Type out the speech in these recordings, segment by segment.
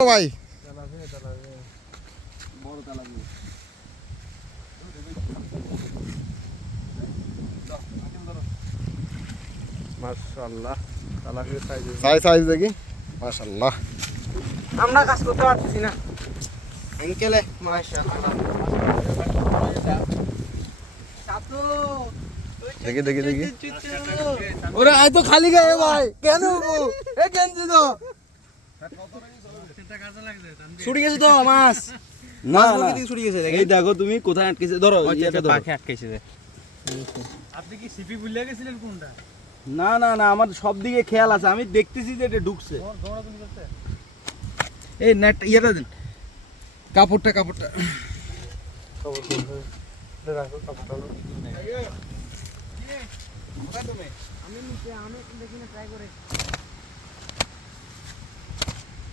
ভাই মাশাআল্লাহ তালাকের সাইজ দেখি মাশাআল্লাহ। আমরা কাজ করতে পারতেছি না আঙ্কেলে মাশাআল্লাহ। দেখি দেখি দেখি ওরে আয় তো খালি গায়ে ভাই কেন এ কেনছি তো ছুটি গেছে তো মাছ না মাছ না থেকে ছুটি গেছে এই দেখো তুমি কোথায় আটকেছে ধরো ইয়াটা ধরো। পাখি আটকেছে আপনি কি সিপি ভুলে গেছিলেন কোনটা? না না না আমার সব দিকে খেয়াল আছে, আমি দেখতেছি যে এটা ঢুকছে। দৌড়াদৌড়ি করতে এই নেট ইয়েটা দেন কাপড়টা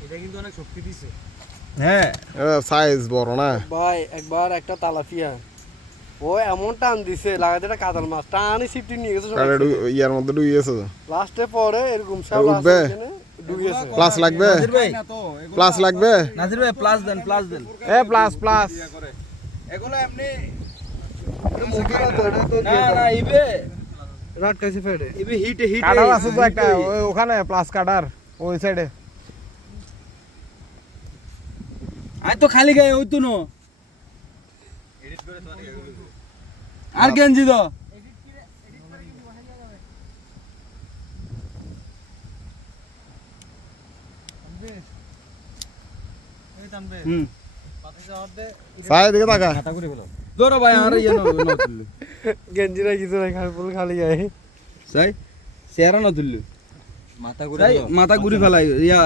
এটা কিন্তু অনেক শক্তি দিছে। হ্যাঁ সাইজ বড় না ভাই একবার একটা তালাপিয়া ও এমন টান দিছে লাগাতে একটা কাদাল মাছ টানি সিফটি নিয়ে গেছে কারে ইয়ার মধ্যে ডুবে গেছে লাস্টে পরে এরকম সব উঠবে? ডুবে গেছে প্লাস লাগবে নাজির ভাই প্লাস লাগবে নাজির ভাই প্লাস দেন এ প্লাস প্লাস এগুলো এমনি না না না ইবে রাত কাছে ফেড়ে ইবে হিটে কাটার আছে তো একটা ওখানে প্লাস কাটার ওই সাইডে আয় তো খালি গায়ে ওই তো নো আর গেঞ্জি দাও এই টানবে হুম পাতে যাওয়ার দে সাইড দিকে তাকা ধরো ভাই আর ইয়ে নো তুললু গেঞ্জিরা কিছু নাই খালি গায়ে সাই চেহারা না তুললু মাথা ঘুরি ফেলাই ইয়া